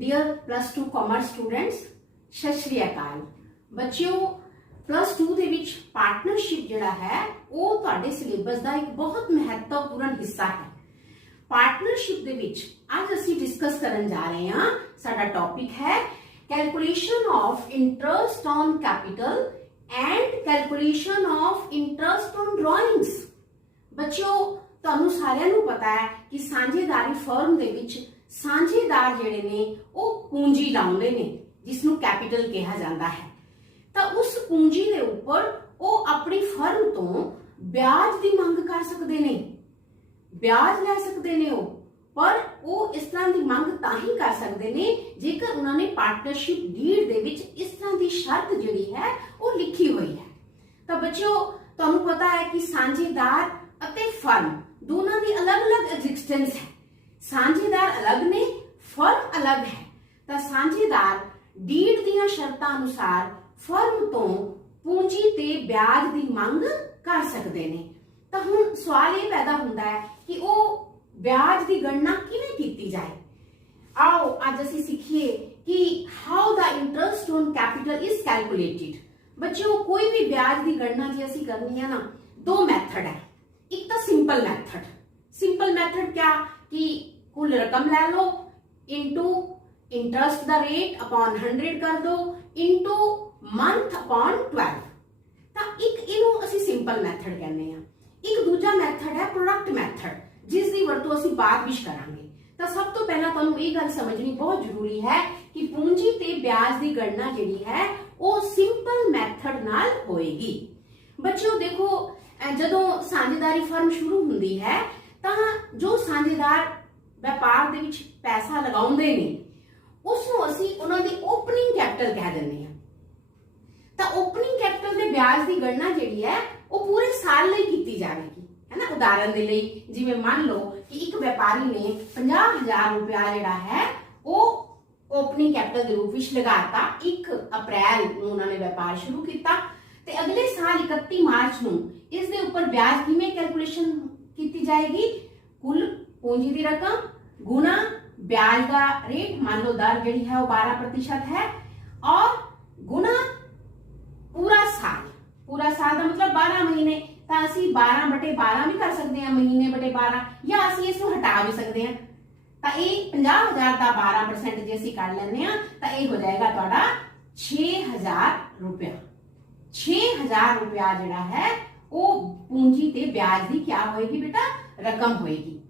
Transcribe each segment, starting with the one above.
Dear plus two commerce students, सत श्री अकाल। बच्चों, प्लस टू ਦੇ ਵਿੱਚ ਪਾਰਟਨਰਸ਼ਿਪ ਜਿਹੜਾ ਹੈ ਉਹ ਤੁਹਾਡੇ ਸਿਲੇਬਸ ਦਾ ਇੱਕ ਬਹੁਤ ਮਹੱਤਵਪੂਰਨ ਹਿੱਸਾ ਹੈ। ਪਾਰਟਨਰਸ਼ਿਪ ਦੇ ਵਿੱਚ ਅੱਜ ਅਸੀਂ ਡਿਸਕਸ ਕਰਨ ਜਾ ਰਹੇ ਹਾਂ। ਸਾਡਾ ਟੌਪਿਕ ਹੈ calculation of interest on capital and calculation of interest on drawings. ਬੱਚਿਓ, ਤੁਹਾਨੂੰ ਸਾਰਿਆਂ ਨੂੰ ਪਤਾ ਹੈ ਕਿ ਸਾਂਝੇਦਾਰੀ ਫਰਮ ਦੇ ਵਿੱਚ ਸਾਂਝੇਦਾਰ ਜਿਹੜੇ ਨੇ ਉਹ ਪੂੰਜੀ ਲਾਉਂਦੇ ਨੇ, ਜਿਸ ਨੂੰ ਕੈਪੀਟਲ ਕਿਹਾ ਜਾਂਦਾ ਹੈ। ਤਾਂ ਉਸ ਪੂੰਜੀ ਦੇ ਉੱਪਰ ਉਹ ਆਪਣੀ ਫਰਮ ਤੋਂ ਵਿਆਜ ਦੀ ਮੰਗ ਕਰ ਸਕਦੇ ਨੇ, ਵਿਆਜ ਲੈ ਸਕਦੇ ਨੇ ਪਰ ਉਹ ਇਸ ਤਰ੍ਹਾਂ ਦੀ ਮੰਗ ਤਾਂ ਹੀ ਕਰ ਸਕਦੇ ਨੇ ਜੇਕਰ ਉਹਨਾਂ ਨੇ ਪਾਰਟਨਰਸ਼ਿਪ ਡੀਡ ਦੇ ਵਿੱਚ ਇਸ ਤਰ੍ਹਾਂ ਦੀ ਸ਼ਰਤ ਜਿਹੜੀ ਹੈ ਉਹ ਲਿਖੀ ਹੋਈ ਹੈ। ਤਾਂ ਬੱਚਿਓ, ਤੁਹਾਨੂੰ ਪਤਾ ਹੈ ਕਿ ਸਾਂਝੇਦਾਰ ਅਤੇ ਫਰਮ ਦੋਨਾਂ ਦੀ ਅਲੱਗ-ਅਲੱਗ ਐਗਜ਼ਿਸਟੈਂਸ ਹੈ। ਸਾਂਝੇਦਾਰ ਅਲੱਗ ਨੇ, ਫਰਮ ਅਲੱਗ ਹੈ। ਤਾਂ ਸਾਂਝੇਦਾਰ ਡੀਡ ਦੀਆਂ ਸ਼ਰਤਾਂ ਅਨੁਸਾਰ ਫਰਮ ਤੋਂ ਪੂੰਜੀ ਤੇ ਵਿਆਜ ਦੀ ਮੰਗ ਕਰ ਸਕਦੇ ਨੇ। ਤਾਂ ਹੁਣ ਸਵਾਲ ਇਹ ਪੈਦਾ ਹੁੰਦਾ ਹੈ ਕਿ ਉਹ ਵਿਆਜ ਦੀ ਗਣਨਾ ਕਿਵੇਂ ਕੀਤੀ ਜਾਏ। ਆਓ ਅੱਜ ਅਸੀਂ ਸਿੱਖੀਏ ਕਿ how the interest on capital is calculated. ਬੱਚਿਓ, ਕੋਈ ਵੀ ਵਿਆਜ ਦੀ ਗਣਨਾ ਜੇ ਅਸੀਂ ਕਰਨੀ ਹੈ ਨਾ, ਦੋ ਮੈਥਡ ਹੈ। ਇੱਕ ਤਾਂ ਸਿੰਪਲ ਮੈਥਡ। ਸਿੰਪਲ ਮੈਥਡ क्या कि कुल रकम ले लो into interest the rate upon 100 कर दो इंटू मंथ अपॉन 12। ਤਾਂ ਇੱਕ ਇਹਨੂੰ ਅਸੀਂ ਸਿੰਪਲ ਮੈਥਡ ਕਹਿੰਦੇ ਆ। ਇੱਕ ਦੂਜਾ ਮੈਥਡ ਹੈ ਪ੍ਰੋਡਕਟ ਮੈਥਡ, ਜਿਸ ਦੀ ਵਰਤੋਂ ਅਸੀਂ ਬਾਅਦ ਵਿੱਚ ਕਰਾਂਗੇ। ਤਾਂ ਸਭ ਤੋਂ ਪਹਿਲਾਂ ਤੁਹਾਨੂੰ ਇਹ ਗੱਲ ਸਮਝਣੀ ਬਹੁਤ ਜ਼ਰੂਰੀ ਹੈ ਕਿ ਪੂੰਜੀ ਤੇ ਵਿਆਜ ਦੀ ਗਣਨਾ ਜਿਹੜੀ ਹੈ ਉਹ ਸਿੰਪਲ ਮੈਥਡ ਨਾਲ ਹੋਏਗੀ। ਬੱਚਿਓ ਦੇਖੋ, ਜਦੋਂ ਸਾਂਝੇਦਾਰੀ ਫਰਮ ਸ਼ੁਰੂ ਹੁੰਦੀ ਹੈ ਤਾਂ ਜੋ ਸਾਂਝੇਦਾਰ ਵਪਾਰ ਦੇ ਵਿੱਚ ਪੈਸਾ ਲਗਾਉਂਦੇ ਨੇ ਉਸ ਨੂੰ ਅਸੀਂ ਉਹਨਾਂ ਦੀ ਓਪਨਿੰਗ ਕੈਪੀਟਲ ਕਹਿ ਦਿੰਦੇ ਹਾਂ। ਤਾਂ ਓਪਨਿੰਗ ਕੈਪੀਟਲ ਦੇ ਵਿਆਜ ਦੀ ਗਣਨਾ ਜਿਹੜੀ ਹੈ ਉਹ ਪੂਰੇ ਸਾਲ ਲਈ ਕੀਤੀ ਜਾਵੇਗੀ, ਹੈ ਨਾ। ਉਦਾਹਰਨ ਦੇ ਲਈ ਜਿਵੇਂ ਮੰਨ ਲਓ ਕਿ ਇੱਕ ਵਪਾਰੀ ਨੇ 50,000 ਰੁਪਇਆ ਜਿਹੜਾ ਹੈ ਉਹ ਓਪਨਿੰਗ ਕੈਪੀਟਲ ਦੇ ਰੂਪ ਵਿੱਚ ਲਗਾਤਾ। 1 ਅਪ੍ਰੈਲ ਨੂੰ ਉਹਨਾਂ ਨੇ ਵਪਾਰ ਸ਼ੁਰੂ ਕੀਤਾ ਤੇ ਅਗਲੇ ਸਾਲ 31 ਮਾਰਚ ਨੂੰ ਇਸ ਦੇ ਉੱਪਰ ਵਿਆਜ ਕਿਵੇਂ ਕੈਲਕੂਲੇਸ਼ਨ ਕੀਤੀ ਜਾਏਗੀ? ਕੁੱਲ ਪੂੰਜੀ ਦੀ ਰਕਮ ਗੁਣਾ ਵਿਆਜ ਦਾ रेट, मान लो दर ਜਿਹੜੀ ਹੈ ਉਹ 12% है, और गुना पूरा साल। पूरा साल ਦਾ मतलब 12 ਮਹੀਨੇ। ਤਾਂ ਅਸੀਂ 12/12 ਵੀ ਕਰ ਸਕਦੇ ਹਾਂ, ਮਹੀਨੇ ਬਟੇ 12, ਜਾਂ ਅਸੀਂ ਇਸ ਨੂੰ ਹਟਾ ਵੀ ਸਕਦੇ ਹਾਂ। ਤਾਂ ਇਹ 50,000 ਦਾ 12% ਜੇ ਅਸੀਂ ਕਰ ਲੈਂਦੇ ਹਾਂ ਤਾਂ ਇਹ ਹੋ ਜਾਏਗਾ ਤੁਹਾਡਾ 6,000 ਰੁਪਇਆ। 6,000 ਰੁਪਇਆ ਜਿਹੜਾ ਹੈ ਉਹ ਪੂੰਜੀ ਤੇ ਵਿਆਜ ਦੀ ਕੀ ਹੋਏਗੀ ਬੇਟਾ? ਰਕਮ ਹੋਏਗੀ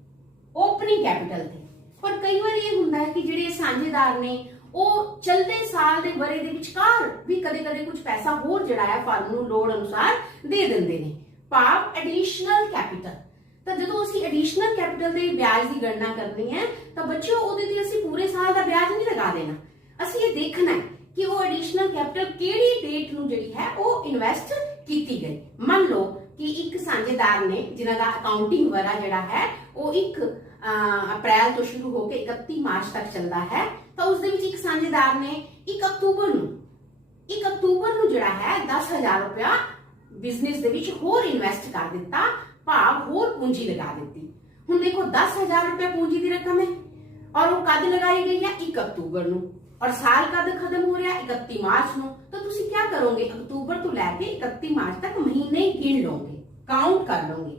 ਓਪਨਿੰਗ ਕੈਪੀਟਲ ਤੇ। ਪਰ ਕਈ ਵਾਰ ਇਹ ਹੁੰਦਾ ਹੈ ਕਿ ਜਿਹੜੇ ਸਾਂਝੇਦਾਰ ਨੇ ਉਹ ਚਲਦੇ ਸਾਲ ਦੇ ਵਰੇ ਦੇ ਵਿਚਕਾਰ ਵੀ ਕਦੇ-ਕਦੇ ਕੁਝ ਪੈਸਾ ਹੋਰ ਜਿਹੜਾ ਹੈ ਫਰਮ ਨੂੰ ਲੋੜ ਅਨੁਸਾਰ ਦੇ ਦਿੰਦੇ ਨੇ, ਭਾਵ ਐਡੀਸ਼ਨਲ ਕੈਪੀਟਲ। ਤਾਂ ਜਦੋਂ ਅਸੀਂ ਐਡੀਸ਼ਨਲ ਕੈਪੀਟਲ ਦੇ ਵਿਆਜ ਦੀ ਗਣਨਾ ਕਰਨੀ ਹੈ ਤਾਂ ਬੱਚਿਓ ਉਹਦੇ ਤੇ ਅਸੀਂ ਪੂਰੇ ਸਾਲ ਦਾ ਵਿਆਜ ਨਹੀਂ ਲਗਾ ਦੇਣਾ। ਅਸੀਂ ਇਹ ਦੇਖਣਾ ਹੈ ਕਿ ਉਹ ਐਡੀਸ਼ਨਲ ਕੈਪੀਟਲ ਕਿਹੜੀ ਡੇਟ ਨੂੰ ਜਿਹੜੀ ਹੈ ਉਹ ਇਨਵੈਸਟ ਕੀਤੀ ਗਈ। ਮੰਨ ਲਓ ਕਿ ਇੱਕ ਸਾਂਝੇਦਾਰ ਨੇ ਜਿਨ੍ਹਾਂ ਦਾ ਅਕਾਊਂਟਿੰਗ ਵਰਾ ਜਿਹੜਾ ਹੈ ਉਹ 1 ਅਪ੍ਰੈਲ ਤੋਂ ਸ਼ੁਰੂ ਹੋ ਕੇ 31 ਮਾਰਚ ਤੱਕ ਚੱਲਦਾ ਹੈ। ਤਾਂ ਉਸ ਦੇ ਵਿੱਚ ਇੱਕ ਸਾਂਝੇਦਾਰ ਨੇ 1 ਅਕਤੂਬਰ ਨੂੰ ਜਿਹੜਾ ਹੈ 10,000 ਰੁਪਇਆ ਬਿਜ਼ਨਸ ਦੇ ਵਿੱਚ ਹੋਰ ਇਨਵੈਸਟ ਕਰ ਦਿੱਤਾ, ਭਾਵ ਹੋਰ ਪੂੰਜੀ ਲਗਾ ਦਿੱਤੀ। ਹੁਣ ਦੇਖੋ 10,000 ਰੁਪਇਆ ਪੂੰਜੀ ਦੀ ਰਕਮ ਹੈ ਔਰ ਉਹ ਕਦ ਲਗਾਈ ਗਈ ਹੈ? 1 ਅਕਤੂਬਰ ਨੂੰ। और साल कद खत्म हो रहा है? 31 मार्च ਨੂੰ। तो ਤੁਸੀਂ क्या करोगे? अक्टूबर ਤੋਂ ਲੈ ਕੇ 31 ਮਾਰਚ ਤੱਕ ਮਹੀਨੇ ਗਿਣ ਲਓਗੇ, ਕਾਊਂਟ ਕਰ ਲਓਗੇ।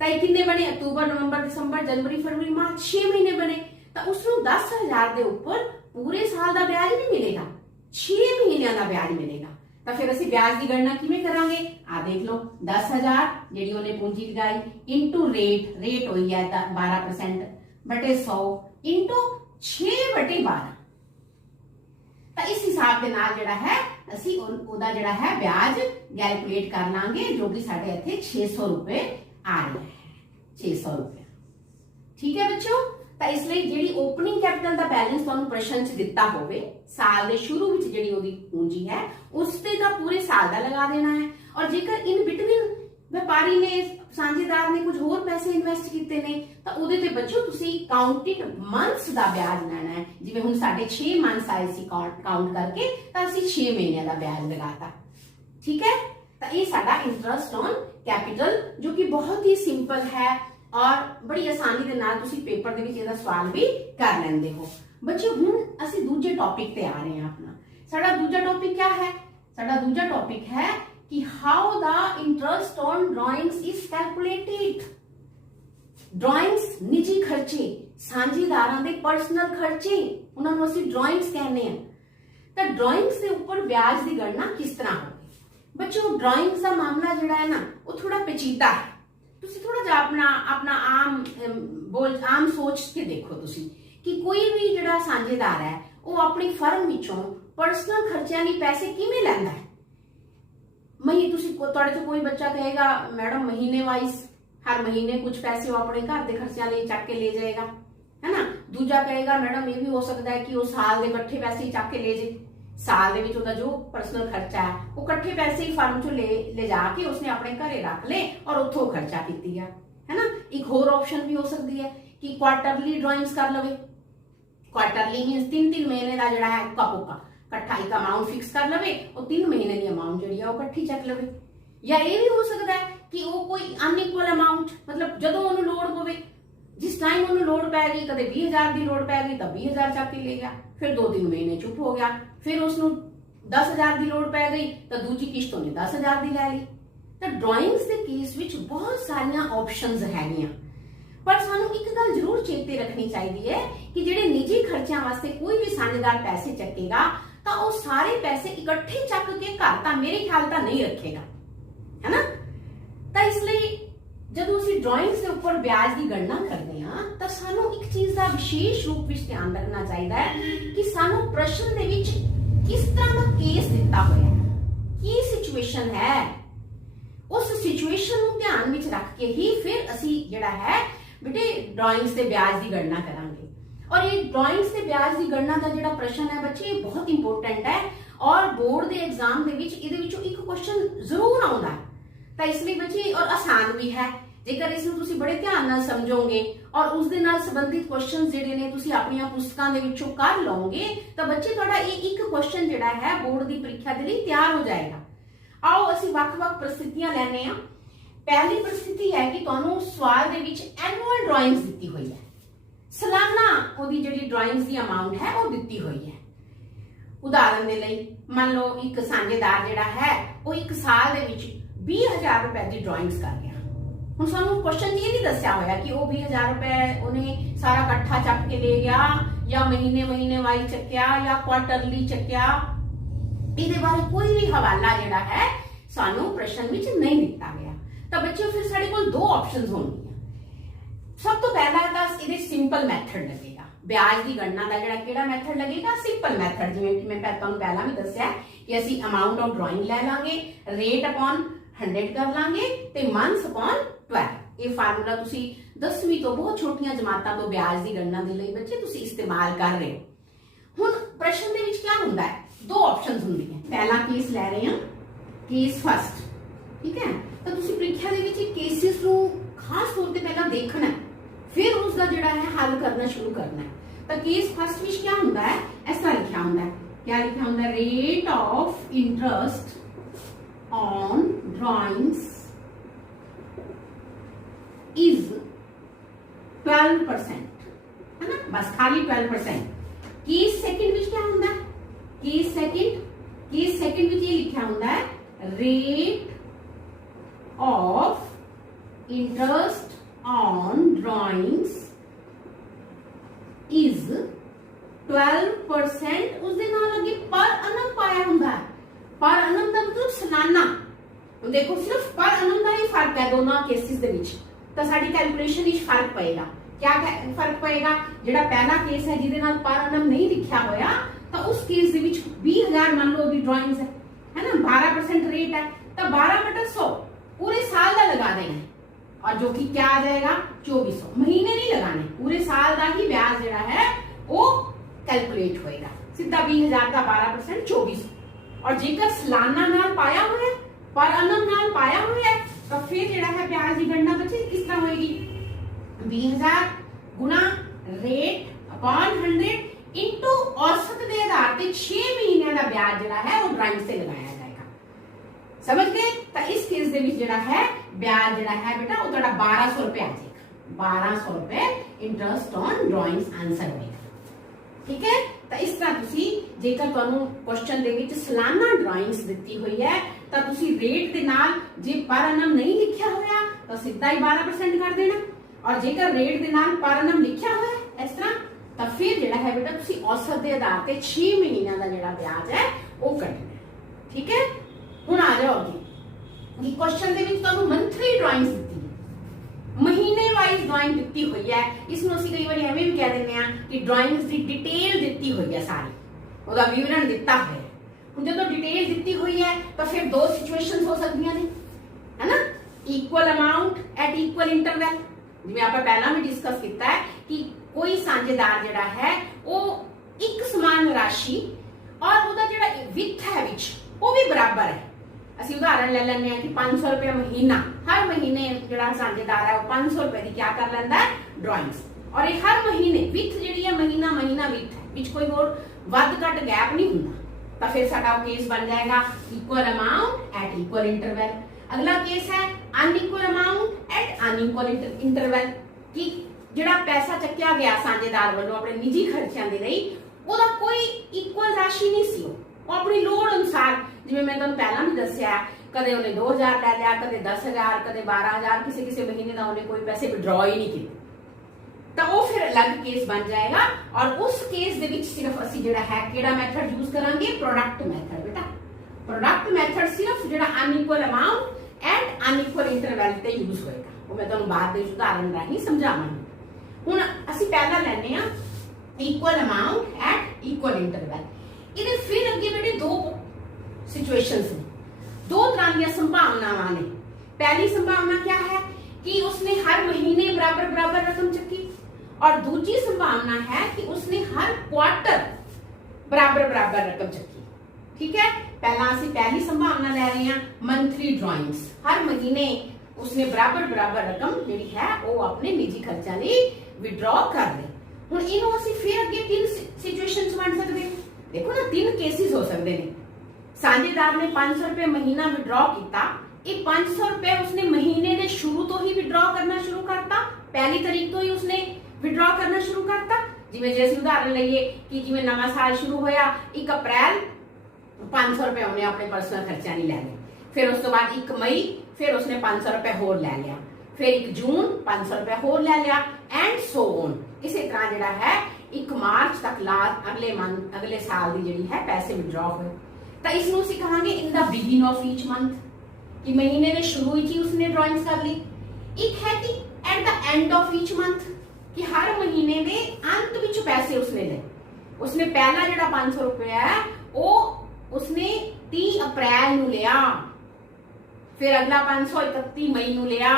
ਤਾਂ ਇਹ ਕਿੰਨੇ ਬਣੇ? ਅਕਤੂਬਰ, ਨਵੰਬਰ, ਦਸੰਬਰ, ਜਨਵਰੀ, ਫਰਵਰੀ, ਮਾਰਚ, 6 ਮਹੀਨੇ ਬਣੇ। ਤਾਂ ਉਸ ਨੂੰ 10,000 ਦੇ ਉੱਪਰ ਪੂਰੇ ਸਾਲ ਦਾ ਵਿਆਜ ਨਹੀਂ ਮਿਲੇਗਾ, 6 ਮਹੀਨਿਆਂ ਦਾ ਵਿਆਜ ਮਿਲੇਗਾ। ਤਾਂ ਫਿਰ ਅਸੀਂ ਵਿਆਜ ਦੀ ਗਣਨਾ ਕਿਵੇਂ ਕਰਾਂਗੇ? ਆ ਦੇਖ ਲਓ, 10,000 ਜਿਹੜੀ ਉਹਨੇ ਪੂੰਜੀ ਲਗਾਈ ਇਨਟੂ ਰੇਟ ਹੋਈ ਹੈ 12% ਬਟੇ 100 ਇਨਟੂ 6/12। ਤਾਂ ਇਸ ਹਿਸਾਬ ਦੇ ਨਾਲ ਜਿਹੜਾ ਹੈ ਅਸੀਂ ਉਹਦਾ ਜਿਹੜਾ ਹੈ ਵਿਆਜ ਕੈਲਕੂਲੇਟ ਕਰ ਲਾਂਗੇ, ਜੋ ਕਿ ਸਾਡੇ ਇੱਥੇ 600 ਰੁਪਏ ਆ ਰਿਹਾ ਹੈ। 600 ਰੁਪਏ, ਠੀਕ ਹੈ ਬੱਚਿਓ। ਤਾਂ ਇਸ ਲਈ ਜਿਹੜੀ ਓਪਨਿੰਗ ਕੈਪੀਟਲ ਦਾ ਬੈਲੈਂਸ ਤੁਹਾਨੂੰ ਪ੍ਰਸ਼ਨ 'ਚ ਦਿੱਤਾ ਹੋਵੇ, ਸਾਲ ਦੇ ਸ਼ੁਰੂ ਵਿੱਚ ਜਿਹੜੀ ਉਹਦੀ ਪੂੰਜੀ ਹੈ ਉਸ ਤੇ ਤਾਂ ਪੂਰੇ ਸਾਲ ਦਾ ਲਗਾ ਦੇਣਾ ਹੈ। ਔਰ ਜੇਕਰ ਇਨ ਬਿਟਵੀਨ ਵਪਾਰੀ ਨੇ, ਸਾਂਝੇਦਾਰ ਨੇ ਕੁਝ ਹੋਰ ਪੈਸੇ ਇਨਵੈਸਟ ਕੀਤੇ ਨੇ ਤਾਂ ਉਹਦੇ ਤੇ ਬੱਚਿਓ ਤੁਸੀਂ ਕਾਊਂਟਡ ਮੰਥਸ ਦਾ ਵਿਆਜ ਲੈਣਾ ਹੈ। ਜਿਵੇਂ ਹੁਣ ਸਾਡੇ 6 ਮੰਥਸ ਆਏ ਸੀ ਕਾਊਂਟ ਕਰਕੇ, ਤਾਂ ਅਸੀਂ 6 ਮਹੀਨਿਆਂ ਦਾ ਵਿਆਜ ਲਗਾਤਾ, ਠੀਕ ਹੈ। ਤਾਂ ਇਹ ਸਾਡਾ ਇੰਟਰਸਟ ਔਨ ਕੈਪੀਟਲ, ਜੋ ਕਿ ਬਹੁਤ ਹੀ ਸਿੰਪਲ ਹੈ ਔਰ ਬੜੀ ਆਸਾਨੀ ਦੇ ਨਾਲ ਤੁਸੀਂ ਪੇਪਰ ਦੇ ਵਿੱਚ ਇਹਦਾ ਸਵਾਲ ਵੀ ਕਰ ਲੈਂਦੇ ਹੋ। बच्चे हुण असीं दूजे टॉपिक ते आ रहे हैं। अपना साडा दूजा टॉपिक क्या है? साडा दूजा टॉपिक है कि how the interest on drawings is calculated. Drawings निजी खर्चे, साझेदारां दे पर्सनल खर्चे, उन्हां नूं असीं ड्राइंग्स कहने आ। तां ड्राइंग्स दे उपर ब्याज दी गणना किस तरह होगी? बच्चों ड्राइंग्स का मामला जिहड़ा है ना वो थोड़ा पेचीदा है। तुसी थोड़ा जिहा अपना अपना आम सोच के देखो तुसी कि कोई भी जिहड़ा साझेदार है वो अपनी फर्म विचों पर्सनल खर्चिਆਂ ਲਈ पैसे किवें लैंदा है। मही तुसी तुहाडे चों कोई बच्चा कहेगा मैडम महीने वाइज हर महीने कुछ पैसे वो अपने घर के खर्चिਆਂ ਲਈ ਚੱਕ के ले जाएगा, है ना। दूजा कहेगा मैडम ये भी हो सकता है कि वो साल के इकट्ठे पैसे ਚੱਕ के ले जाए। साल ਦੇ ਵਿੱਚ ਉਹਦਾ जो पर्सनल खर्चा है वो इकट्ठे पैसे ही फर्म चो ले जाके उसने अपने घरे रख ले और उत्थों खर्चा कीती है ना। एक होर ऑप्शन भी हो सकती है कि क्वार्टरली ड्राइंग्स कर लवे। क्वार्टरली मीनस 3-3 महीने का जिहड़ा है उक्का पुक्का इकट्ठा एक अमाउंट फिक्स कर लवे और 3 महीने की अमाउंट जिहड़ी है वो इकट्ठी चक लवे। या ये भी हो सकता है कि वो कोई अनइक्वल अमाउंट, मतलब जदों उन्होंने लोड़ पवे, जिस टाइम उन्होंने लोड़ पै गई, कदे 20,000 की लोड़ पै गई तो 20,000 चक के ले गया, फिर 2-3 महीने चुप हो गया, फिर उसनों 10,000 की लोड़ पै गई तो दूजी किश्त उन्हें 10,000 की लै ली। तो ड्राइंग्स के केस विच बहुत सारिया ऑप्शंस हैगियां, पर सानू एक गल जरूर चेते रखनी चाहिए है कि जिहड़े निजी खर्चिਆਂ वास्ते कोई भी साझेदार पैसे चकेगा तो वो सारे पैसे इकट्ठे चक के घर तो मेरे ख्याल तो नहीं रखेगा, है ना। तो इसलिए जदों असीं ड्राइंग्स के उपर ब्याज की गणना करते हैं तो सानू एक चीज का विशेष रूप में ध्यान रखना चाहिए है कि सानू प्रश्न दे विच किस तरह का केस दिता होया है, की सिचुएशन है, उस सिचुएशन को ध्यान में रख के ही फिर असी जिहड़ा है बेटे ड्राइंग्स के ब्याज की गणना करांगे। और ये ड्राइंग्स के ब्याज की गणना का जिहड़ा प्रश्न है बच्चे ये बहुत इंपोर्टेंट है और बोर्ड के एग्जाम दे विच इहदे विचों एक क्वेश्चन जरूर आउंदा है। तो इसलिए बच्चे और आसान भी है, जेकर इसनूं तुसीं बड़े ध्यान नाल समझोगे और उस दे नाल संबंधित क्वेश्चन जिहड़े ने तुसीं अपनियां पुस्तकां दे विचों कर लओगे तो बच्चे तुहाडा ये एक क्वेश्चन जिहड़ा है बोर्ड की परीक्षा के लिए तैयार हो जाएगा। आओ असीं वख-वख परिस्थितियां लैने आ। पहली परिस्थिति है कि तुहानूं सवाल दे विच एनुअल ड्राइंग्स दित्ती हुई है, सालाना ओदी जिहड़ी ड्राइंग्स की अमाउंट है वो दित्ती हुई है। उदाहरण दे लई मान लो एक साझेदार जिहड़ा है वो एक साल दे विच 20,000 रुपए की ड्राइंग्स कर गया। हुण सानू क्वेश्चन ये नहीं दस्या होया कि वो 20,000 रुपए उन्हें सारा इकट्ठा चक के ले गया या महीने वाइज चक्या या क्वार्टरली चक्या, इहदे बारे कोई भी हवाला जिहड़ा है सानू प्रश्न विच नहीं दिता गया। तो बच्चों फिर साडे कोल दो ऑप्शंस होणगे। सब तो पहला तो इहदे सिंपल मैथड लगेगा, ब्याज की गणना का जिहड़ा किहड़ा मैथड लगेगा, सिंपल मैथड, जिवें कि मैं तुहानू पहला भी दस्या कि असीं अमाउंट ऑफ ड्राइंग लै लांगे, रेट अपॉन 100 कर लांगे ते मंथ्स अपॉन 12। ये फार्मूला तुसी 10वीं तो बहुत छोटियां जमातां तो ब्याज की गणना दे लई बच्चे तुसी इस्तेमाल कर रहे हो। हुण प्रश्न दे विच क्या हुंदा है, दो ऑप्शंस हुंदी है। पहला केस लै रहे हैं, केस फर्स्ट, ठीक है। तो तुसी परीक्षा दे विच केसेस नूं खास तौर ते पहला देखना है, फिर उसका जिहड़ा है हल करना शुरू करना है। तो केस फर्स्ट विच क्या हुंदा है, इस तरह लिखा हुंदा है, क्या लिखा हुंदा है, rate of interest on drawings is 12%, है ना, बस खाली 12%। केस सेकंड विच क्या होता है, केस सेकंड विच ये लिखा होता है rate of interest on drawings is 12%। उस दे नाल अगे पर annum पाया होता है। पर annum का मतलब सालाना। देखो सिर्फ पर annum का ही फर्क है दोनों केसेस दे विच, तो साडी कैलकुलेशन विच फर्क पएगा। क्या फर्क पएगा, जिहड़ा पहला केस है जिहदे नाल पर annum नहीं लिखा होया तो उस केस दे विच 20,000 मान लो दी ड्राइंग्स है ना, 12% रेट है तो 12/100 पूरे साल का लगा देना है, और जो कि क्या आ जाएगा 2400। महीने नहीं लगाने, पूरे साल का ही ब्याज जिहड़ा है वो कैलकुलेट होएगा सीधा 20,000 का 12% 2400। और जेकर सालाना नाल पाया हुआ है, पर annum नाल पाया हुआ है, तो फिर जिहड़ा है ब्याज की गणना बच्चे किस तरह होएगी, 20,000 गुना रेट अपॉन 100 इनटू औसत के आधार पे 6 महीने का ब्याज जिहड़ा है वो ड्राइंग से लगाया जाएगा। समझ गए। तो इस केस दे विच जिहड़ा है ब्याज जिहड़ा है बेटा वो तुहाडा 1200 रुपए आ जाएगा, 1200 रुपए इंटरेस्ट ऑन ड्राइंग्स आंसर होएगा। ठीक है। तो इस तरह तुसी जेकर तुहानू क्वेश्चन दे विच सालाना ड्राइंग्स दिती हुई है तो तुसी रेट दे नाल जे पर एनम नहीं लिखिया होया तो सीधा ही 12% कर देना, और जेकर रेट दे नाल पर एनम लिखिया होया इस तरह तो फिर जिहड़ा है बेटा तुसी औसत दे आधार ते 6 महीनों का जिहड़ा ब्याज है वो कटना। ठीक है, हुण आ जाओ अगे क्वेश्चन दे विच तुहानू मंथली ड्राइंग्स दिती महीने वाइज ड्राइंग दिती हुई है। इसमें असं कई बार एवं भी कह दें कि ड्राइंग्स की डिटेल दिती हुई है, सारी उसका विवरण दिता है। हम जो डिटेल दिती हुई है तो फिर दो सिचुएशंस हो सकती हैं, है ना, equal amount at equal interval, जिवें आप पहला भी डिस्कस किया है कि कोई साझेदार जिहड़ा है वो एक समान राशि और उसका जिहड़ा वित्त है विच वो भी बराबर है। असं उदाहरण ले लें कि 500 रुपया महीना, हर महीने जो साझेदार है वो 500 रुपए की क्या कर लेंदा है ड्राइंग्स, और ये हर महीने वित्त जी है महीना महीना वित्त है विच कोई और वध घट गैप नहीं होता, तो फिर साडा केस बन जाएगा equal amount at equal interval. अगला केस है unequal amount at unequal interval कि जिहड़ा पैसा चक्या गया साझेदार वालों अपने निजी खर्चों के लिए ਉਹਦਾ कोई इक्वल राशि नहीं सी, वो अपनी लोड़ अनुसार, जिवें मैं तुहानूं पहला भी दस्सिया कदे उन्हें 2000 लै लिया, कदे 10,000, कदे 12,000, किसी किसी महीने का उन्हें कोई पैसे विड्रॉ ही नहीं किए, तो वो फिर अलग केस बन जाएगा। और उस केस दे विच सिर्फ असीं जिहड़ा है किहड़ा मैथड यूज करांगे, प्रोडक्ट मैथड। बेटा प्रोडक्ट मैथड सिर्फ जिहड़ा unequal amount and unequal interval ते यूज होएगा, वो मैं तुहानूं बाद दे उदाहरण राਹੀਂ समझावांगी। हुण असीं पहला लैणे आ equal amount at equal interval. इहदे फिर अगे बेटे दो सिचुएशंस ने, दो तरह की संभावनावां ने। पहली संभावना क्या है कि उसने हर महीने बराबर बराबर रकम चुकी, और दूसरी संभावना है कि उसने हर क्वार्टर बराबर बराबर रकम चुकी। ठीक है, पहला असं पहली संभावना ले रहे हैं मंथली ड्राइंग्स, हर महीने उसने बराबर बराबर रकम जी है वो अपने निजी खर्चा लिए विड्रॉ कर ले। हुण इहनूं असीं फिर अगे तीन सिचुएशनस बन सकते हैं। देखो ना, तीन केसिस हो सकते हैं। साझेदार ने 500 रुपए महीना विड्रॉ किया, ये 500 रुपए उसने महीने के शुरू तो ही विड्रॉ करना शुरू करता, पहली तारीख तो ही उसने विड्रॉ करना शुरू करता। जिवें जे असीं उदाहरण लईए कि जिवें नवां साल शुरू होया 1 अप्रैल 500 रुपए उन्हें अपने पर्सनल खर्चा नहीं लै लिया, फिर उस तो बाद 1 मई फिर उसने 500 रुपए होर लै लिया, फिर 1 जून 500 रुपए होर लै लिया एंड सो ऑन। इसी तरह जिहड़ा है 1 मार्च तक अगले साल की जिहड़ी है पैसे विड्रॉ हुए, तो इसनूं असीं कहांगे in the begin of each month, कि महीने के शुरू ही उसने ड्राइंग्स कर ली। एक है कि at the end of each month, कि हर महीने के अंत विच पैसे उसने ले। उसने पहला जिहड़ा 500 रुपया है वो उसने 30 अप्रैल नूं लिया, फिर अगला 500 31 मई नूं लिया,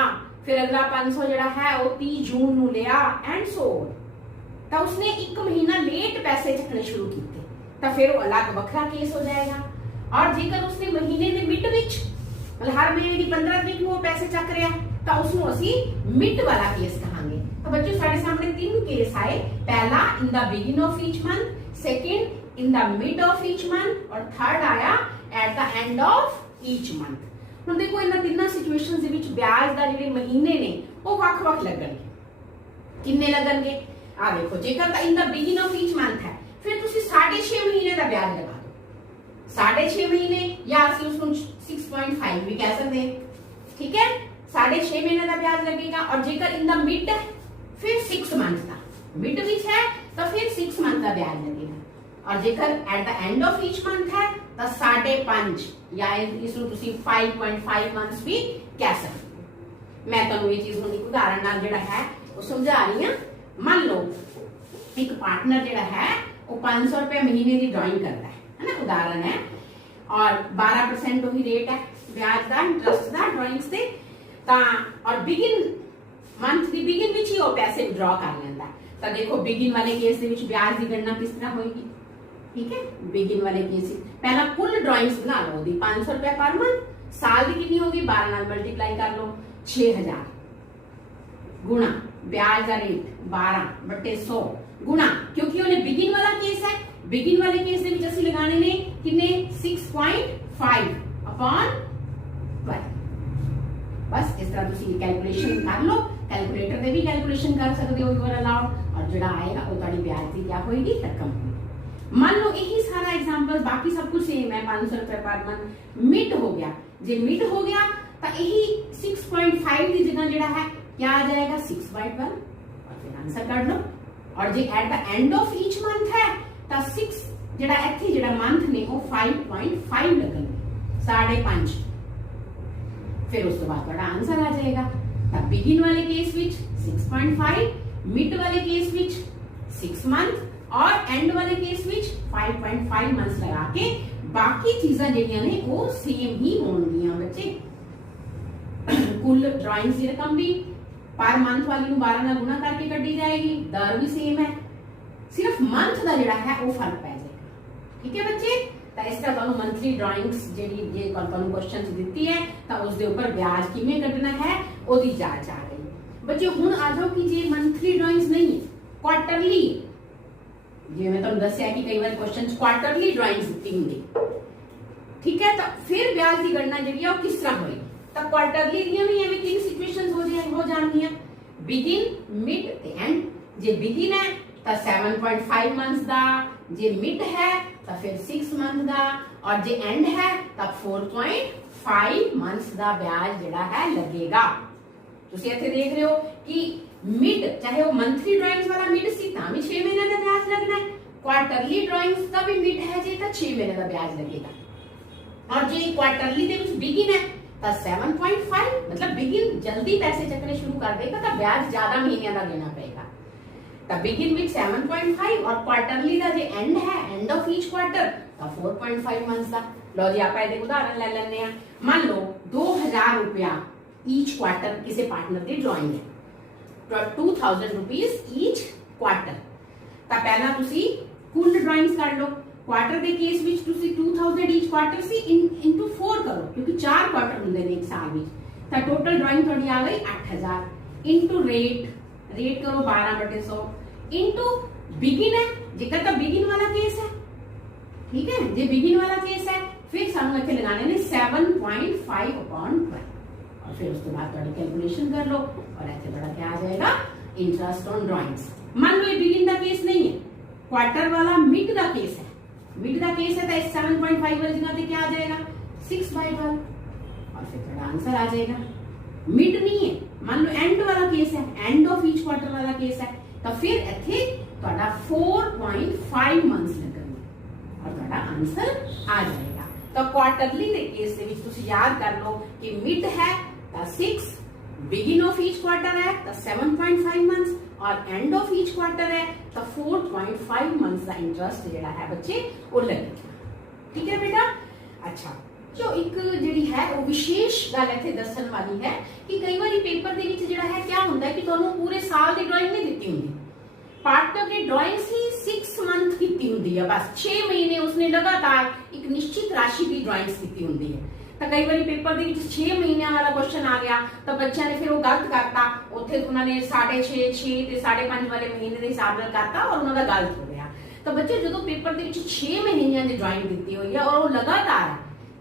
फिर अगला 500 जिहड़ा है वो 30 जून नूं लिया एंड सो ऑन। तो उसने 1 महीना लेट पैसे चकने शुरू किए, तो फिर वो अलग वखरा केस हो जाएगा। और जेकर उसने महीने के मिड विच मतलब हर महीने की 15 तरीक को वो पैसे चक रहा, तो उसनूं असीं मिड वाला केस कहांगे। तो बच्चों साडे सामने 3 केस आए, पहला इन the begin of each month, second in the mid of each month, और थर्ड आया at the end of each month. हुण देखो इन्हां तिन्नां सिचुएशनस दे विच ब्याज दा जिहड़े महीने ने वो वख-वख लगणगे। किन्ने लगणगे? आ देखो, जेकर इन the begin of each month है फिर तुसीं 6.5 महीने का ब्याज लगा दो, 6.5 महीने या असीं उसनूं 6.5 भी कह सकते हैं। ठीक है, 6.5 महीने का ब्याज लगेगा। और जेकर इन द मिड है फिर 6 मंथ का, मिड विच है तो फिर 6 मंथ का ब्याज लगेगा। और जेकर at the end of each month है तो 5.5 या इसनूं तुसीं 5.5 मंथ्स भी कह सकते हो। मैं तुहानूं ये चीज हुण एक उदाहरण नाल जिहड़ा है वो समझा रही हां। मान लो एक पार्टनर जिहड़ा है वो 500 रुपए महीने की ड्राइंग करता है ना, उदाहरण है, और 12% वही रेट है ब्याज का, इंटरेस्ट का ड्राइंग्स से, और बिगिन मंथ की बिगिन विच ही वो पैसे विड्रॉ कर लेंदा। तो देखो बिगिन वाले केस दे विच ब्याज की गणना किस तरह होगी। ठीक है, बिगिन वाले केस पहला कुल ड्राइंग्स बना लो, 500 रुपए पर मंथ, साल की कितनी होगी 12 नाल मल्टीप्लाई कर लो, 6000 गुणा ब्याज का रेट 12/100 गुणा, क्योंकि उन्हें बिगिन वाला केस है, बिगिन वाले केस दे विच असि लगाने ने कितने 6.5 अपॉन 12। बस इस तरह तुम कैलकुलेशन कर लो, कैलकुलेटर से भी कैलकुलेशन कर सकते हो, यू आर अलाउड। और जो आएगा वो तुम्हारी ब्याज की क्या होगी, रकम होगी। मान लो यही सारा एग्जाम्पल, बाकी सब कुछ सेम है, 500 रुपए पर मंथ। मिड हो गया, जो मिड हो गया तो यही 6.5 की जगह जो है क्या आ जाएगा 6/1, और फिर आंसर कर लो। और जो at the end of each month है तो 6 ਜਿਹੜਾ ਇੱਥੇ ਜਿਹੜਾ ਮੰਥ ਨੇ ਉਹ 5.5 ਲੱਗਣਗੇ, 5.5। फिर उस बाद ਤੁਹਾਡਾ आंसर आ जाएगा। ਤਾਂ बिगिन वाले केस ਵਿੱਚ 6.5, मिड वाले केस ਵਿੱਚ 6 मंथ और एंड वाले केस ਵਿੱਚ 5.5 मंथ्स लगा के बाकी चीज़ां ਜਿਹੜੀਆਂ ਨੇ ਉਹ सेम ही ਹੋਣਗੀਆਂ ਬੱਚੇ। कुल ड्राइंग्स की रकम भी पर मंथ वाली ਨੂੰ 12 ਨਾਲ गुणा करके ਕੱਢੀ जाएगी, दर भी सेम है, सिर्फ मंथ का ਜਿਹੜਾ है वो फर्क पै जाएगा। ठीक है बच्चे, तो इस तरह ਤੁਹਾਨੂੰ मंथली ड्राइंग्स ਜਿਹੜੀ ਜੇ ਤੁਹਾਨੂੰ ਕੁਐਸਚਨਸ ਦਿੱਤੀ ਹੈ ਤਾਂ ਉਸ ਦੇ ਉੱਪਰ ਵਿਆਜ ਕਿਵੇਂ ਕੱਢਣਾ ਹੈ ਉਹਦੀ ਜਾਂਚ ਆ ਗਈ। ਬੱਚੇ ਹੁਣ ਆ ਜਾਓ ਕਿ ਜੇ मंथली ड्राइंग्स नहीं है, क्वार्टरली, ਜਿਵੇਂ ਮੈਂ ਤੁਹਾਨੂੰ ਦੱਸਿਆ ਕਿ ਕਈ ਵਾਰ ਕੁਐਸਚਨਸ क्वार्टरली ड्राइंग्स ਦਿੱਤੀ ਹੁੰਦੀ, ठीक है, तो फिर ब्याज की गणना ਜਿਹੜੀ ਹੈ ਉਹ ਕਿਸ ਤਰ੍ਹਾਂ ਹੋਏਗੀ। ਤਾਂ क्वार्टरली ਦੀਆਂ ਵੀ ਐਵੇਂ ਤਿੰਨ ਸਿਚੁਏਸ਼ਨਸ ਹੋ ਜਾਣਗੀਆਂ, बिगिन, मिड ਤੇ एंड। ਜੇ बिगिन है तो 7.5 मंथ्स ਦਾ, जे मिड है तो फिर 6 मंथ का, और जे एंड है तो 4.5 मंथ्स का ब्याज जिहड़ा है लगेगा। तुसीं इत्थे देख रहे हो कि मिड चाहे वो मंथली ड्राइंग्स वाला मिड सी तां भी 6 महीने का ब्याज लगना है, क्वार्टरली ड्राइंग्स का भी मिड है जे तो 6 महीने का ब्याज लगेगा, और जे क्वार्टरली दे विच बिगिन है तो 7.5, मतलब बिगिन जल्दी पैसे चकने शुरू कर देगा तो ब्याज ज्यादा महीनों का देना पड़ेगा। तो बिगिन विद 7.5 और क्वार्टरली का जो एंड है, एंड ऑफ ईच क्वार्टर तो 4.5 मंथ्स का। लो जी आप उदाहरण ले लेने हैं। मान लो 2000 रुपया ईच क्वार्टर किसी पार्टनर की ड्राइंग है, तो 2000 रुपीज ईच क्वार्टर। तो पहला तुसी कुल ड्राइंग्स कर लो, क्वार्टर के केस विच तुसी 2000 ईच क्वार्टर सी इनटू 4 करो, क्योंकि 4 क्वार्टर होंगे ने एक साल विच। तो टोटल ड्राइंग थोड़ी आ गई 8000 इनटू रेट करो 12/100 इनटू बिगिन है, जेकर तो बिगिन वाला केस है, ठीक है, जे बिगिन वाला केस है फिर सानू इत्थे लगाने ने 7.5/12, और फिर उसके बाद थोड़ी कैलकुलेशन कर लो और ऐसे बड़ा क्या आ जाएगा इंटरेस्ट ऑन ड्राइंग्स। मान लो ये बिगिन का केस नहीं है, क्वार्टर वाला मिड का केस है, मिड का केस है तो इस 7.5 वाली जगह पे क्या आ जाएगा 6/12, और फिर थोड़ा आंसर आ जाएगा। मिड नहीं है, मान लो एंड वाला केस है, एंड ऑफ ईच क्वार्टर वाला केस है, तो फिर इत्थे ਤੁਹਾਡਾ 4.5 मंथ्स लगेंगे और ਤੁਹਾਡਾ आंसर आ जाएगा। तो क्वार्टरली के केस ਦੇ ਵਿੱਚ ਤੁਸੀਂ याद कर लो कि मिड है तो 6, बिगिन ऑफ ईच क्वार्टर है तो 7.5 मंथ्स, और एंड ऑफ ईच क्वार्टर है तो 4.5 मंथ्स का इंटरेस्ट ਜਿਹੜਾ है बच्चे वो लगेगा। ठीक है बेटा। अच्छा, जो एक ਜਿਹੜੀ है वो विशेष गल ਇੱਥੇ ਦੱਸਣ वाली है कि कई बार पेपर ਦੇ ਵਿੱਚ ਜਿਹੜਾ है क्या ਹੁੰਦਾ है कि ਤੁਹਾਨੂੰ पूरे साल ਦੀ ड्राइंग नहीं ਦਿੱਤੀ ਹੁੰਦੀ, पार्टनर की ड्राइंग ही 6 मंथ की होंगी है, बस 6 महीने उसने लगातार एक निश्चित राशि की ड्राइंग्स की होंगी है। तो कई बार पेपर के 6 महीनों वाला क्वेश्चन आ गया तो बच्चों ने फिर वो गलत करता, उत्थे उन्होंने 6.5, 6 ते 5.5 वाले महीने के हिसाब से करता और उन्होंने गलत हो गया। तो बच्चे जो पेपर के 6 महीनों की ड्राइंग दी हुई है और वो लगातार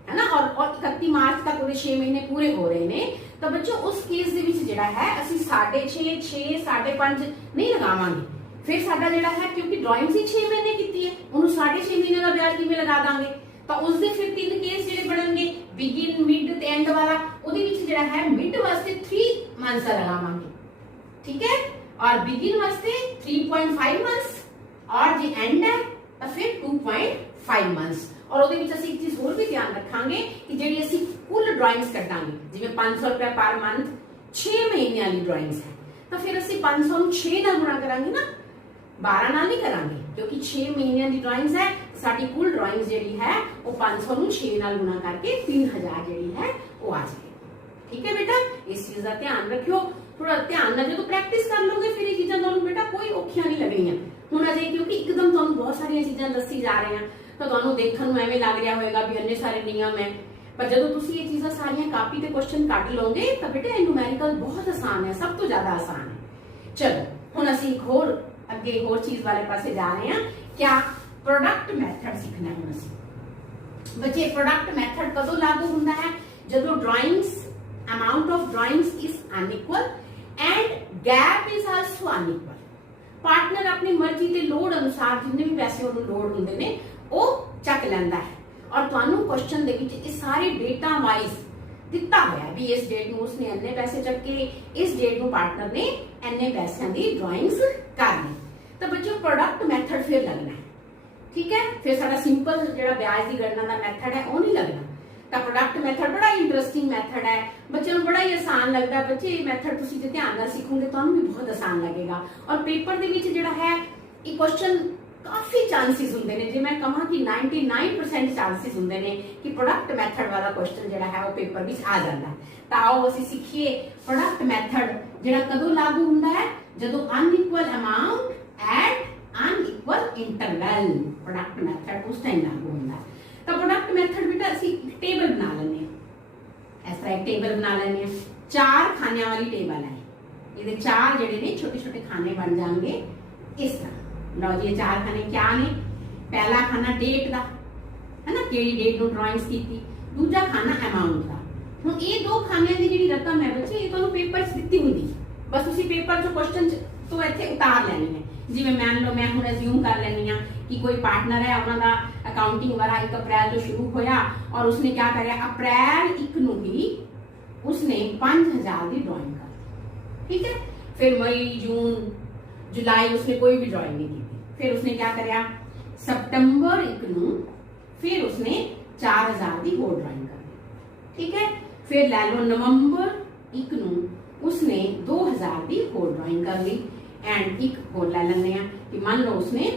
है ना, और 31 मार्च तक वो 6 महीने पूरे हो रहे हैं, तो बच्चों उस केस के विच जिहड़ा है असीं 6.5, 6, 5.5 नहीं लगावांगे। फिर साडा जिहड़ा है क्योंकि ड्राइंग ही 6 महीने की है, उन्होंने 6.5 महीने का ब्याज किवें लगा दांगे, तो उसके फिर 3 केस जिहड़े बनणगे, बिगिन, मिड ते एंड वाला, उहदे विच जिहड़ा है मिड वास्ते 3 मंथ्स का लगावांगे, ठीक है, और बिगिन वास्ते 3.5 मंथ्स, और जे एंड है तो फिर 2.5 मंथ्स। और ਉਹਦੇ ਵਿੱਚ ਅਸੀਂ ਇੱਕ ਚੀਜ਼ ਹੋਰ ਵੀ ਧਿਆਨ ਰੱਖਾਂਗੇ ਕਿ ਜਿਹੜੀ ਅਸੀਂ ਕੁੱਲ ਡਰਾਇੰਗਸ ਕੱਢਾਂਗੇ, ਜਿਵੇਂ 500 ਰੁਪਏ ਪਰ ਮੰਥ 6 ਮਹੀਨਿਆਂ ਵਾਲੀ ਡਰਾਇੰਗਸ ਹੈ, ਤਾਂ ਫਿਰ ਅਸੀਂ 500 ਨੂੰ 6 ਨਾਲ ਗੁਣਾ ਕਰਾਂਗੇ ਨਾ, 12 ਨਾਲ नहीं करांगे, क्योंकि 6 महीने की ड्राइंग्स है, साडी कुल ड्राइंग्स जेडी है वो 500 ਨੂੰ 6 ਨਾਲ गुणा करके 3000 जेडी है वो आ जाएगी। ठीक है बेटा, इस चीज का ध्यान रखियो, थोड़ा ध्यान ਨਾਲ ਜਦੋਂ प्रैक्टिस कर लोगे फिर ये चीजें ਤੁਹਾਨੂੰ बेटा कोई औखियां नहीं लगणीਆਂ। ਹੁਣ अजे क्योंकि एकदम ਤੁਹਾਨੂੰ बहुत सारी चीजें दसी जा रहे हैं तो ਤੁਹਾਨੂੰ देखਣ ਨੂੰ ਐਵੇਂ ਲੱਗ ਰਿਹਾ ਹੋਵੇਗਾ ਵੀ ਇੰਨੇ ਸਾਰੇ ਨਿਯਮ ਹੈ, पर ਜਦੋਂ ਤੁਸੀਂ ਇਹ ਚੀਜ਼ਾਂ ਸਾਰੀਆਂ ਕਾਪੀ ਤੇ ਕੁਐਸਚਨ ਕੱਢ ਲਓਗੇ ਤਾਂ बेटा ਇਹ numerical बहुत आसान है, सब तो ज्यादा आसान है। चलो ਹੁਣ ਅਸੀਂ ਇੱਕ ਹੋਰ ਅੱਗੇ ਹੋਰ ਚੀਜ਼ ਵਾਲੇ ਪਾਸੇ ਜਾ ਰਹੇ ਹਾਂ, क्या प्रोडक्ट मैथड सीखना है। ਹੁਣ ਅਸੀਂ ਬੱਚੇ प्रोडक्ट मैथड ਕਦੋਂ लागू ਹੁੰਦਾ है, ਜਦੋਂ drawings amount of drawings is unequal and gap is also unequal. Partner अपनी मर्जी के लोड अनुसार जिन्ने भी पैसे उन्हें लोड होंगे ने वो चक लेंदा है और तुहानू क्वेश्चन दे विच इस सारे डेटा वाइज दिता होया भी इस डेट में उसने इन्ने पैसे चक्के, इस डेट में पार्टनर ने इन्ने पैसों की ड्राइंग्स कर ली। तो बच्चों प्रोडक्ट मैथड फिर लगना है, ठीक है। फिर साडा सिंपल जिहड़ा ब्याज की गणना का मैथड है वो नहीं लगना। तो प्रोडक्ट मैथड बड़ा इंटरेस्टिंग मैथड है, बच्चों को बड़ा ही आसान लगता है। बच्चे ये मैथड तुसीं जे ध्यान नाल सीखोगे तो भी बहुत आसान लगेगा। और पेपर दे विच जिहड़ा है ये क्वेश्चन काफी चांसेस होंगे ने, जे मैं कहां कि 99% चांसेस होंगे ने कि प्रोडक्ट मैथड वाला क्वेश्चन जिहड़ा है वो पेपर विच आ जाता है। तो आओ असीं सीखिए प्रोडक्ट मैथड जिहड़ा कदों लागू हुंदा है, जदों unequal amount at unequal interval. Product method उस टाइम लागू हुंदा है। तो प्रोडक्ट मैथड बेटा असीं टेबल बना लेने, इस तरह एक टेबल बना लेने, 4 खानियां वाली टेबल है। ये 4 जिहड़े ने छोटे छोटे खाने बन जाएंगे इस तरह। लो जी, 4 खाने क्या ने? पहला खाना डेट का है ना, केड़ी डेट नु ड्राइंग्स कीती। दूजा खाना अमाउंट का। हुण ये 2 खानियां दी जिहड़ी रकम है बच्चे ये तुहानू पेपर च दित्ती हुंदी, बस तुसीं पेपर चो क्वेश्चन तो इत्थे उतार लैनी है। जिवें मान लो मैं हुण अज्यूम कर लैनी हां कि कोई पार्टनर है, उन्हां दा अकाउंटिंग वाला 1 अप्रैल तो शुरू होया और उसने क्या करिया, अप्रैल 1 नू ही उसने 5000 की ड्राइंग कर दी, ठीक है। फिर मई जून जुलाई उसने कोई भी ड्राइंग नहीं की। फिर उसने क्या करिया, सितंबर 1 नू फिर उसने 4000 की होर ड्राइंग कर दी, ठीक है। फिर लै लो नवंबर 1 नू उसने 2000 की होर ड्राइंग कर ली। एंड एक होर लै लेने कि मान लो उसने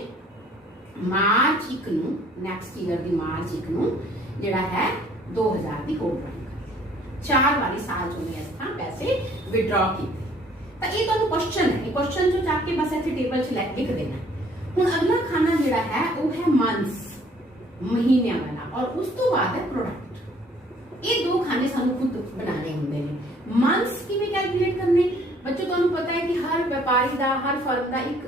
मार्च 1 नू नैक्सट ईयर की मार्च 1 नू जिहड़ा है 2000 की होर ड्राइंग कर ली। 4 वाली साल चुने इस तरह पैसे विड्रॉ किए। तो ये तो क्वेश्चन है, क्वेश्चन जो जाके बस इत्थे टेबल च लिख देना है। हुण अगला खाना जिहड़ा है वो है मंथ्स, महीनों वाला, और उस तो बाद है प्रोडक्ट। ये 2 खाने सानू खुद बनाने होंगे ने। मंथ्स किवें कैलकुलेट करने बच्चों, तुहानू पता है कि हर व्यापारी का, हर फर्म का एक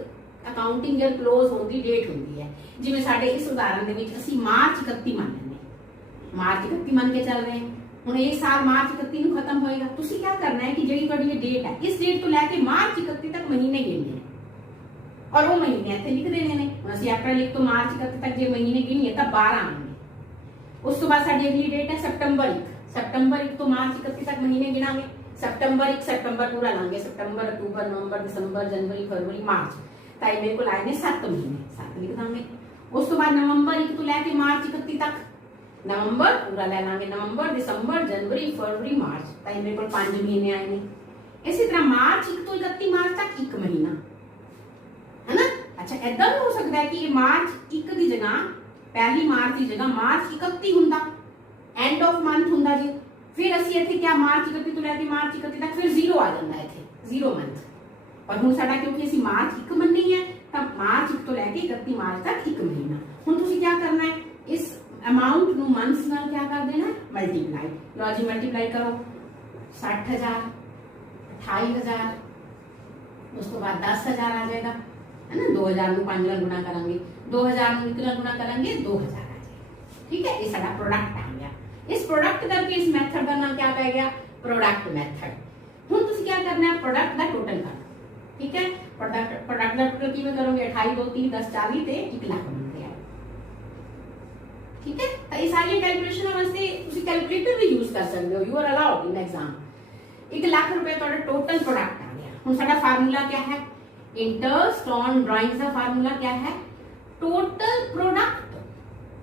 अकाउंटिंग ईयर क्लोज होने की डेट होती है। जिवें साडे इस उदाहरण दे विच असीं मार्च 31 मान लैंदे, मार्च 31 मान के चल रहे हैं। हुण ये साल मार्च 31 नू खत्म होएगा। तुसीं क्या करना है कि जिहड़ी तुहाडी ये डेट है इस डेट तो लैके मार्च 31 तक महीने गिनने और वो महीने इत्थे लिख देने ने। हुण असीं अप्रैल 1 तो मार्च 31 तक जे महीने गिनिए तां 12 आएंगे। उस तो बाद साडी अगली डेट है सितंबर 1, सितंबर 1 तो मार्च 31 तक महीने गिनांगे। सितंबर 1 सितंबर पूरा लांगे, सितंबर अक्टूबर नवंबर दिसंबर जनवरी फरवरी मार्च, ताई मेरे को आए ने 7 महीने, 7 लिख देंगे। उस तो बाद नवंबर 1 तो लैके मार्च 31 तक नवंबर पूरा ले लांगे, नवंबर दिसंबर जनवरी फरवरी मार्च, ताई मेरे को 5 महीने आए ने। इसी तरह मार्च 1 तो 31 मार्च तक 1 महीना है ना। अच्छा ऐदा भी हो सकता है कि ये मार्च 1 की जगह, पहली मार्च की जगह मार्च 31 हुंदा, एंड ऑफ मंथ हुंदा जी। फिर असी इत्थे क्या मार्च 31 तो लेके मार्च 31 तक फिर 0 आ जाता है, इत्थे 0 मंथ। और हुण साडा क्योंकि असी मार्च 1 मन्नी है तां मार्च 1 तो लेके 31 मार्च तक 1 महीना। हुण तुसीं क्या करना है, इस अमाउंट नू मंथ्स नाल क्या कर देना है, मल्टीप्लाई। लो जी मल्टीप्लाई करो, 60,000 28,000, उस तो बाद 10,000 आ जाएगा है ना। 2,000 नू 5 नाल गुणा करांगे, 2,000 नू 1 नाल गुणा करांगे, 2,000 आ जाएगा, ठीक है। ये साडा प्रोडक्ट आ गया। इस प्रोडक्ट करके इस मेथड का नाम क्या पै गया, प्रोडक्ट मेथड। हुण तुसीं क्या करना है, प्रोडक्ट का टोटल करना, ठीक है। प्रोडक्ट का टोटल किवें करोगे, 28 2 3 10 40 ते 1 लाख बनदे आ, ठीक है। तो ये सारी कैलकुलेशन वास्ते तुसीं कैलकुलेटर भी यूज कर सकते हो, you are allowed in exam. 1 lakh रुपए तुहाडा टोटल प्रोडक्ट आ गया। हुण साडा फार्मूला क्या है, इंटरेस्ट ऑन ड्राइंग्स का फार्मूला क्या है, टोटल प्रोडक्ट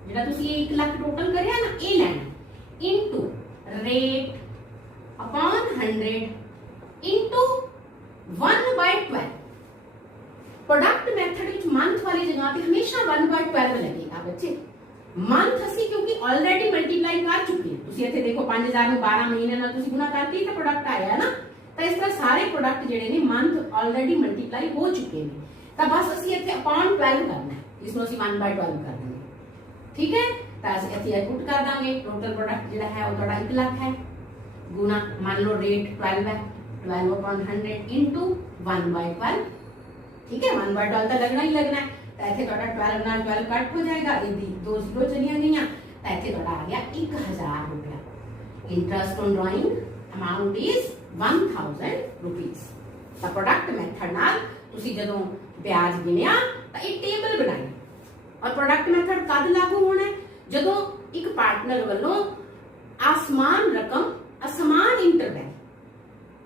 जिहड़ा तुसीं 1 लाख टोटल करिया ना ये लेना into rate upon 100 into 1/12। Product method which month वाली जगह पे हमेशा 1/12 लगेगा बच्चे। मंथ असी क्योंकि ऑलरेडी मल्टीप्लाई कर चुके हैं। तुसीं इत्थे देखो 5000 ਨੂੰ 12 महीने ਨਾਲ ਤੁਸੀਂ गुणा करके तो प्रोडक्ट आया ना। तो इस तरह सारे प्रोडक्ट ਜਿਹੜੇ ਨੇ मंथ ऑलरेडी मल्टीप्लाई हो चुके हैं। तो बस ਅਸੀਂ ਇੱਥੇ अपॉन 12 करना है, इसको ਅਸੀਂ 1/12 कर देंगे, ठीक है। तो ਅਸੀਂ ਇੱਥੇ पुट कर देंगे टोटल प्रोडक्ट ਜਿਹੜਾ है वो ਤੁਹਾਡਾ 1 लाख है गुना मान लो रेट 12 है, 12 upon 100 into 1/12, ठीक है। 1/12 तो लगना ही लगना है। तो इत्थे ਤੁਹਾਡਾ 12 ਨਾਲ 12 कट हो जाएगा, ਇਹਦੀ 2 0 चलियां गईਆਂ। तो इत्थे ਤੁਹਾਡਾ आ गया 1000 रुपया interest on drawing amount is 1000 rupees। ਤਾਂ ਪ੍ਰੋਡਕਟ ਮੈਥਡ ਨਾਲ ਤੁਸੀਂ ਜਦੋਂ ਵਿਆਜ ਗਿਣਿਆ ਤਾਂ ਇਹ ਟੇਬਲ ਬਣਾਈ। ਔਰ ਪ੍ਰੋਡਕਟ ਮੈਥਡ ਕਦ ਲਾਗੂ ਹੋਣਾ ਹੈ? ਜਦੋਂ ਇੱਕ ਪਾਰਟਨਰ ਵੱਲੋਂ ਆਸਮਾਨ ਰਕਮ ਅਸਮਾਨ ਇੰਟਰਵੈਲ,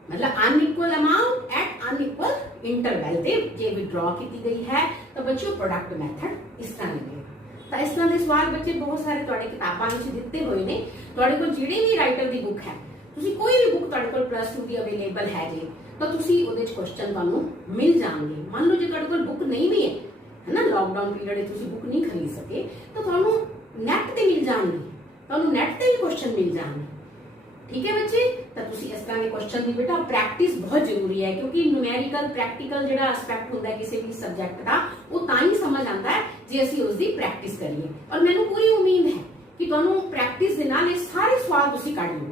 मतलब unequal amount at unequal interval ते जे विड्रॉ की गई है तो बच्चों प्रोडक्ट मैथड इस तरह लगेगा। तो इस तरह के सवाल बच्चे बहुत सारे तुहाडे किताबां विच दिते हुए ने। तुहाडे कोल जिहड़ी भी राइटर दी बुक है, तुसी कोई भी बुक तुहाडे कोल +2 दी अवेलेबल है जे, तो तुसी उहदे च क्वेश्चन तुहानू मिल जाणगे। मान लो जे तुहाडे कोल बुक नहीं भी है ना, लॉकडाउन पीरियड तुसी बुक नहीं खरीद सके तो तुहानू नैट ते मिल जाणगे, तुहानू नैट ते भी क्वेश्चन मिल जाणगे। ठीक है बच्चे, तो तुसी इस तरह के क्वेश्चन की बेटा प्रैक्टिस बहुत जरूरी है, क्योंकि न्यूमेरिकल प्रैक्टिकल जो एस्पैक्ट होता है किसी भी सब्जैक्ट का वो तां समझ आता है जे असीं उसकी प्रैक्टिस करिए। और मैनूं पूरी उम्मीद है कि तुहानूं प्रैक्टिस दे नाल ये सारे सवाल तुसी कढ लो।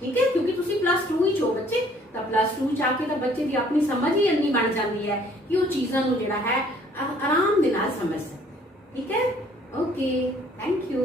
ठीक है, क्योंकि तुसी +2 ही हो बच्चे, तो +2 च आके तो बच्चे की अपनी समझ ही इन्नी बन जाती है कि वो चीज़ों को जिहड़ा है आराम दे नाल समझ सकते। ठीक है, ओके, थैंक यू।